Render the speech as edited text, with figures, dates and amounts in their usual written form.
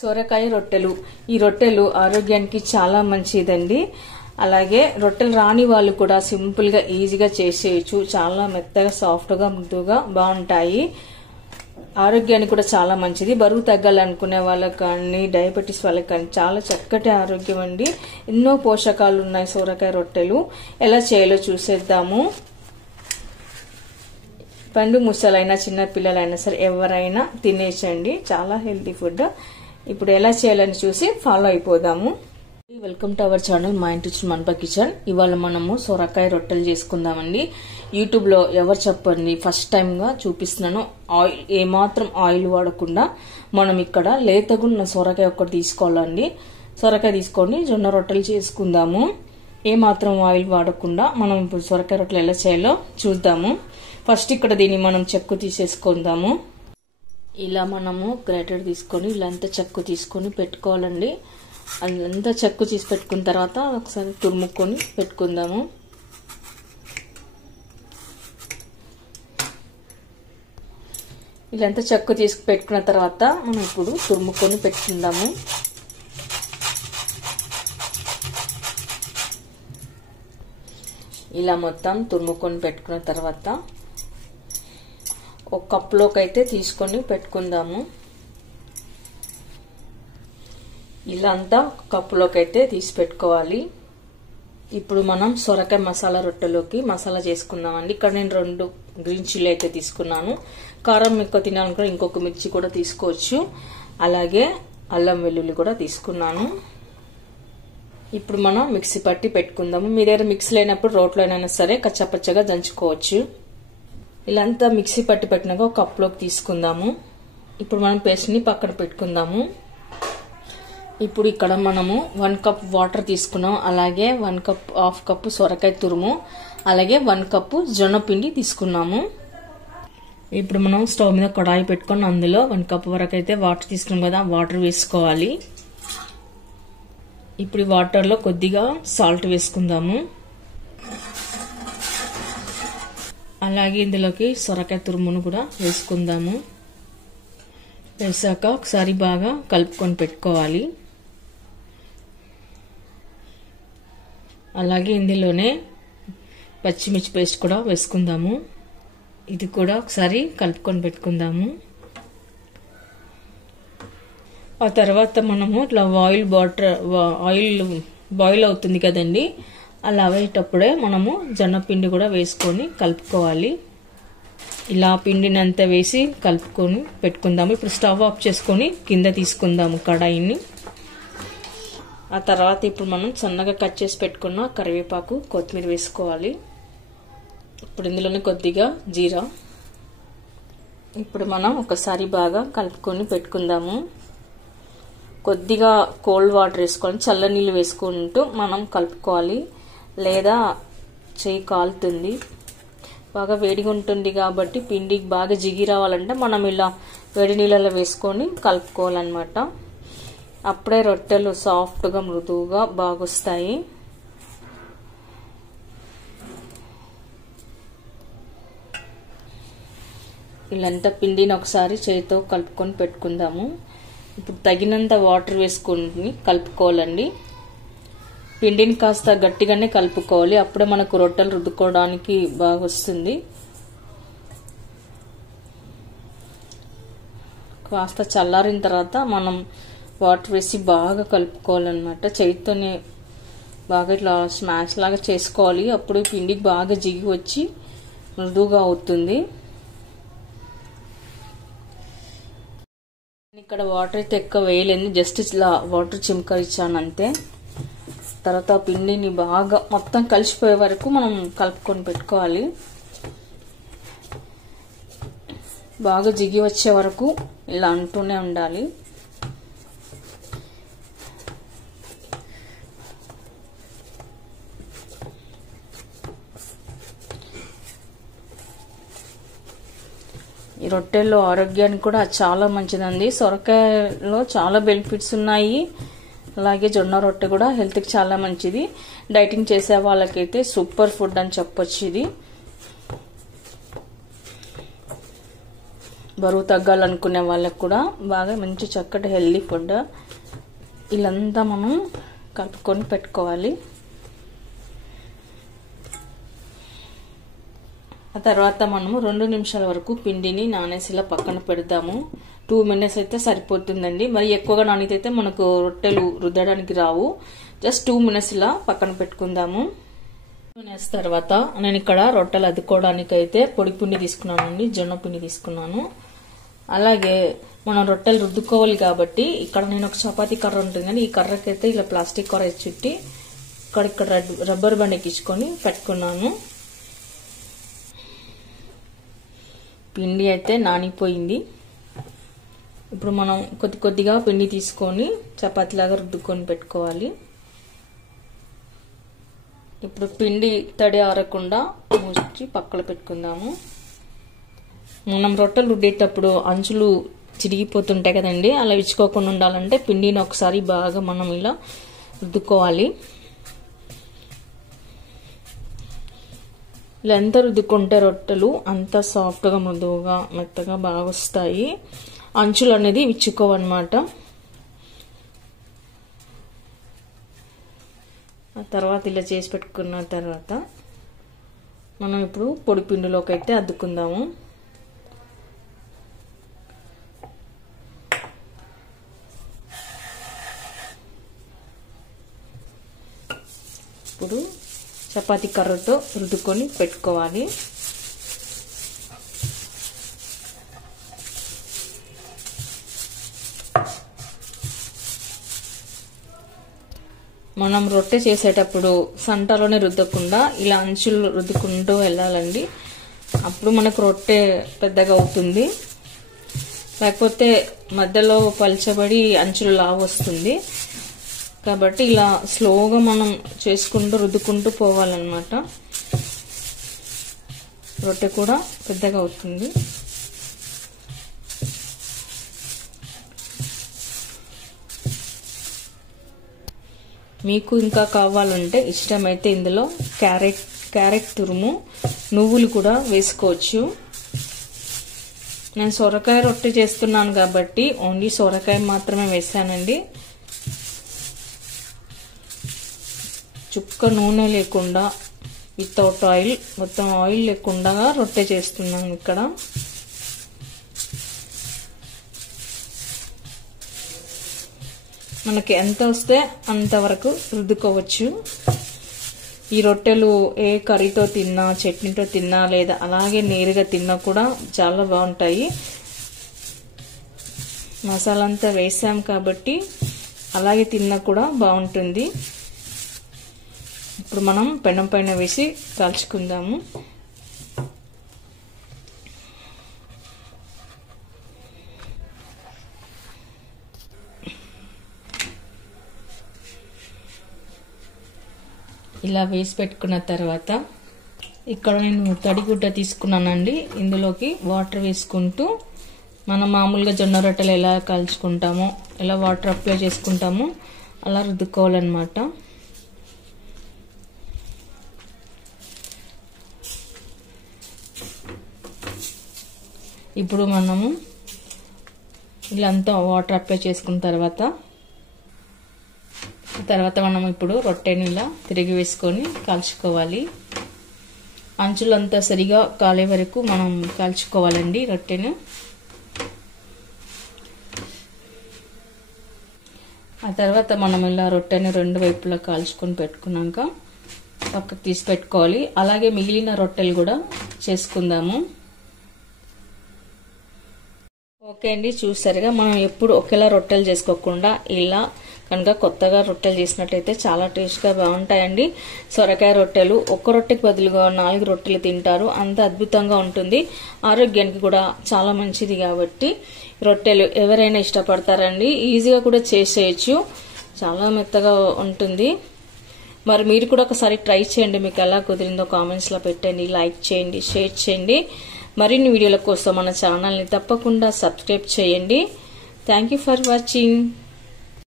సొరకాయ రొట్టెలు. ఈ రొట్టెలు ఆరోగ్యానికి చాలా మంచిదండి. అలాగే రొట్టెలు రాని వాళ్ళు కూడా సింపుల్ గా ఈజీగా చేసేయచ్చు. చాలా మెత్తగా సాఫ్ట్ గా మృదువుగా బాగుంటాయి. ఆరోగ్యానికి కూడా చాలా మంచిది. బరువు తగ్గాలనుకునే వాళ్ళకి కానీ డయాబెటీస్ వాళ్ళకి కానీ చాలా చక్కటి ఆరోగ్యం అండి. ఎన్నో పోషకాలు ఉన్నాయి సొరకాయ రొట్టెలు. ఎలా చేయాలో చూసేద్దాము. పండు ముసలైనా చిన్న పిల్లలైనా సరే ఎవరైనా తినేసండి. చాలా హెల్తీ ఫుడ్. ఇప్పుడు ఎలా చేయాలని చూసి ఫాలో అయిపోదాము. వెల్కమ్ టు అవర్ ఛానల్ మా ఇంటి మన్పా కిచెన్. ఇవాళ మనము సొరకాయ రొట్టెలు చేసుకుందామండి. యూట్యూబ్ లో ఎవరు చెప్పండి ఫస్ట్ టైం గా చూపిస్తున్నాను. ఆయిల్ ఏమాత్రం ఆయిల్ వాడకుండా మనం ఇక్కడ లేతగున్న సొరకాయ ఒకటి తీసుకోవాలండి. సొరకాయ తీసుకొని జొన్న రొట్టెలు చేసుకుందాము. ఏమాత్రం ఆయిల్ వాడకుండా మనం ఇప్పుడు సొరకాయ రొట్టెలు ఎలా చేయాలో చూద్దాము. ఫస్ట్ ఇక్కడ దీన్ని మనం చెక్కు తీసేసుకుందాము. ఇలా మనము గ్రేటర్ తీసుకొని ఇలా అంతా చెక్కు తీసుకొని పెట్టుకోవాలండి. అదంతా చెక్కు తీసి పెట్టుకున్న తర్వాత ఒకసారి తురుముకొని పెట్టుకుందాము. ఇలాంతా చెక్కు తీసి పెట్టుకున్న తర్వాత మనం ఇప్పుడు తురుముకొని పెట్టుకుందాము. ఇలా మొత్తం తురుముకొని పెట్టుకున్న తర్వాత ఒక కప్పులోకి అయితే తీసుకొని పెట్టుకుందాము. ఇలా అంతా కప్పులోకి అయితే తీసి పెట్టుకోవాలి. ఇప్పుడు మనం సొరకాయ మసాలా రొట్టెలోకి మసాలా చేసుకుందామండి. ఇక్కడ నేను 2 గ్రీన్ చిల్లీ అయితే తీసుకున్నాను. కారం ఎక్కువ తినాలనుకుంటే ఇంకొక మిర్చి కూడా తీసుకోవచ్చు. అలాగే అల్లం వెల్లుల్లి కూడా తీసుకున్నాను. ఇప్పుడు మనం మిక్సీ పట్టి పెట్టుకుందాము. మీ దగ్గర మిక్సీ లేనప్పుడు రోట్లోనైనా సరే కచ్చాపచ్చగా దంచుకోవచ్చు. ఇలా అంతా మిక్సీ పట్టి పెట్టినాక ఒక కప్లోకి తీసుకుందాము. ఇప్పుడు మనం పేస్ట్ ని పక్కన పెట్టుకుందాము. ఇప్పుడు ఇక్కడ మనము 1 కప్ వాటర్ తీసుకున్నాం. అలాగే 1.5 కప్పు సొరకాయ తురుము, అలాగే 1 కప్పు జొన్న పిండి తీసుకున్నాము. ఇప్పుడు మనం స్టవ్ మీద కడాయి పెట్టుకొని అందులో 1 కప్ వరకు అయితే వాటర్ తీసుకున్నాం కదా, వాటర్ వేసుకోవాలి. ఇప్పుడు ఈ వాటర్ లో కొద్దిగా సాల్ట్ వేసుకుందాము. అలాగే ఇందులోకి సొరకాయ తురుమును కూడా వేసుకుందాము. వేసాక ఒకసారి బాగా కలుపుకొని పెట్టుకోవాలి. అలాగే ఇందులోనే పచ్చిమిర్చి పేస్ట్ కూడా వేసుకుందాము. ఇది కూడా ఒకసారి కలుపుకొని పెట్టుకుందాము. ఆ తర్వాత మనము ఇట్లా ఆయిల్ బాయిల్ అవుతుంది కదండి, అలా అయ్యేటప్పుడే మనము జొన్న పిండి కూడా వేసుకొని కలుపుకోవాలి. ఇలా పిండిని అంతా వేసి కలుపుకొని పెట్టుకుందాము. ఇప్పుడు స్టవ్ ఆఫ్ చేసుకొని కింద తీసుకుందాము కడాయిని. ఆ తర్వాత ఇప్పుడు మనం సన్నగా కట్ చేసి పెట్టుకున్న కరివేపాకు, కొత్తిమీర వేసుకోవాలి. ఇప్పుడు ఇందులోనే కొద్దిగా జీరా. ఇప్పుడు మనం ఒకసారి బాగా కలుపుకొని పెట్టుకుందాము. కొద్దిగా కోల్డ్ వాటర్ వేసుకోవాలి. చల్ల నీళ్ళు వేసుకుంటూ మనం కలుపుకోవాలి, లేదా చేయి కాలుతుంది. బాగా వేడిగా ఉంటుంది కాబట్టి పిండికి బాగా జిగి రావాలంటే మనం ఇలా వేడి నీళ్ళలో వేసుకొని కలుపుకోవాలన్నమాట. అప్పుడే రొట్టెలు సాఫ్ట్గా మృదువుగా బాగా వస్తాయి. ఇలాంటి పిండిని ఒకసారి చేతితో కలుపుకొని పెట్టుకుందాము. ఇప్పుడు తగినంత వాటర్ వేసుకొని కలుపుకోవాలండి. పిండిని కాస్త గట్టిగానే కలుపుకోవాలి, అప్పుడే మనకు రొట్టెలు రుద్దుకోవడానికి బాగా వస్తుంది. కాస్త చల్లారిన తర్వాత మనం వాటర్ వేసి బాగా కలుపుకోవాలన్నమాట. చేతితోనే బాగా ఇట్లా స్మాష్ లాగా చేసుకోవాలి. అప్పుడు పిండికి బాగా జిగి వచ్చి మృదువుగా అవుతుంది. ఇక్కడ వాటర్ అయితే ఎక్కువ వేయలేదు, జస్ట్ ఇలా వాటర్ చిమ్కరిచ్చాను అంతే. తర్వాత పిండిని బాగా మొత్తం కలిసిపోయే వరకు మనం కలుపుకొని పెట్టుకోవాలి. బాగా జిగి వచ్చే వరకు ఇలా అంటూనే ఉండాలి. ఈ రొట్టెల్లో ఆరోగ్యానికి కూడా చాలా మంచిదండి. సొరకాయలో చాలా బెనిఫిట్స్ ఉన్నాయి. అలాగే జొన్న రొట్టె కూడా హెల్త్కి చాలా మంచిది. డైటింగ్ చేసే వాళ్ళకైతే సూపర్ ఫుడ్ అని చెప్పొచ్చు ఇది. బరువు తగ్గాలనుకునే వాళ్ళకు కూడా బాగా మంచి చక్కటి హెల్దీ ఫుడ్. ఇలాంతా మనం కలుపుకొని పెట్టుకోవాలి. ఆ తర్వాత మనము 2 నిమిషాల వరకు పిండిని నానేసిలా పక్కన పెడతాము. 2 minutes అయితే సరిపోతుందండి. మరి ఎక్కువగా నానితే మనకు రొట్టెలు రుద్దడానికి రావు. జస్ట్ 2 minutes ఇలా పక్కన పెట్టుకుందాము. 2 minutes తర్వాత నేను ఇక్కడ రొట్టెలు అద్దుకోవడానికి అయితే పొడి పిండి తీసుకున్నానండి, జొన్న పిండి తీసుకున్నాను. అలాగే మనం రొట్టెలు రుద్దుకోవాలి కాబట్టి ఇక్కడ నేను ఒక చపాతీ కర్ర ఉంటుందని ఈ కర్రకైతే ఇలా ప్లాస్టిక్ కర్ర చుట్టి ఇక్కడ రబ్బర్ బ్యాండ్ ఎక్కించుకొని పెట్టుకున్నాను. పిండి అయితే నానిపోయింది. ఇప్పుడు మనం కొద్దిగా పిండి తీసుకొని చపాతీలాగా రుద్దుకొని పెట్టుకోవాలి. ఇప్పుడు పిండి తడి ఆరకుండా మూసి పక్కన పెట్టుకుందాము. మనం రొట్టెలు రుద్దేటప్పుడు అంచులు చిరిగిపోతుంటాయి కదండి, అలా విచ్చుకోకుండా ఉండాలంటే పిండిని ఒకసారి బాగా మనం ఇలా రుద్దుకోవాలి. ఇలా ఎంత రుద్దుకుంటే రొట్టెలు అంత సాఫ్ట్గా మృదువుగా మెత్తగా బాగా వస్తాయి. అంచులు అనేది విచ్చుకోవన్నమాట. ఆ తర్వాత ఇలా చేసి పెట్టుకున్న తర్వాత మనం ఇప్పుడు పొడి పిండిలోకి అయితే అద్దుకుందాము. ఇప్పుడు చపాతీ కర్రతో రుద్దుకొని పెట్టుకోవాలి. మనం రొట్టె చేసేటప్పుడు సంటలోనే రుద్దకుండా ఇలా అంచులు రుద్దుకుంటూ వెళ్ళాలండి. అప్పుడు మనకు రొట్టె పెద్దగా అవుతుంది. లేకపోతే మధ్యలో పల్చబడి అంచులు లావు వస్తుంది. కాబట్టి ఇలా స్లోగా మనం చేసుకుంటూ రుద్దుకుంటూ పోవాలన్నమాట. రొట్టె కూడా పెద్దగా అవుతుంది. మీకు ఇంకా కావాలంటే ఇష్టమైతే ఇందులో క్యారెట్ తురుము, నువ్వులు కూడా వేసుకోవచ్చు. నేను సొరకాయ రొట్టె చేస్తున్నాను కాబట్టి ఓన్లీ సొరకాయ మాత్రమే వేసానండి. చుక్క నూనె లేకుండా వితౌట్ ఆయిల్, మొత్తం ఆయిల్ లేకుండా రొట్టె చేస్తున్నాను ఇక్కడ. మనకి ఎంత వస్తే అంతవరకు రుద్దుకోవచ్చు. ఈ రొట్టెలు ఏ కర్రీతో తిన్నా, చట్నీతో తిన్నా, లేదా అలాగే నేరుగా తిన్నా కూడా చాలా బాగుంటాయి. మసాలా అంతా వేసాం కాబట్టి అలాగే తిన్నా కూడా బాగుంటుంది. ఇప్పుడు మనం పెనం పైన వేసి కాల్చుకుందాము. ఇలా వేసి పెట్టుకున్న తర్వాత ఇక్కడ నేను తడిగుడ్డ తీసుకున్నానండి. ఇందులోకి వాటర్ వేసుకుంటూ మనం మామూలుగా జొన్న రొట్టెలు ఎలా కాల్చుకుంటామో, ఎలా వాటర్ అప్లై చేసుకుంటామో అలా రుద్దుకోవాలన్నమాట. ఇప్పుడు మనము ఇలా అంతా వాటర్ అప్లై చేసుకున్న తర్వాత మనం ఇప్పుడు రొట్టెని ఇలా తిరిగి వేసుకొని కాల్చుకోవాలి. అంచులంతా సరిగా కాలే వరకు మనం కాల్చుకోవాలండి రొట్టెను. ఆ తర్వాత మనం ఇలా రొట్టెని 2 వైపులా కాల్చుకొని పెట్టుకున్నాక పక్కకు తీసి పెట్టుకోవాలి. అలాగే మిగిలిన రొట్టెలు కూడా చేసుకుందాము. ఓకే అండి, చూసారుగా మనం ఎప్పుడు ఒకేలా రొట్టెలు చేసుకోకుండా ఇలా కనుక కొత్తగా రొట్టెలు చేసినట్లయితే చాలా టేస్ట్గా బాగుంటాయండి. సొరకాయ రొట్టెలు ఒక్క రొట్టెకి బదులుగా 4 రొట్టెలు తింటారు. అంత అద్భుతంగా ఉంటుంది. ఆరోగ్యానికి కూడా చాలా మంచిది కాబట్టి రొట్టెలు ఎవరైనా ఇష్టపడతారండి. ఈజీగా కూడా చేసేయచ్చు, చాలా మెత్తగా ఉంటుంది. మరి మీరు కూడా ఒకసారి ట్రై చేయండి. మీకు ఎలా కుదిరిందో కామెంట్స్లో పెట్టండి, లైక్ చేయండి, షేర్ చేయండి. మరిన్ని వీడియోల కోసం మన ఛానల్ని తప్పకుండా సబ్స్క్రైబ్ చేయండి. Thank you for watching.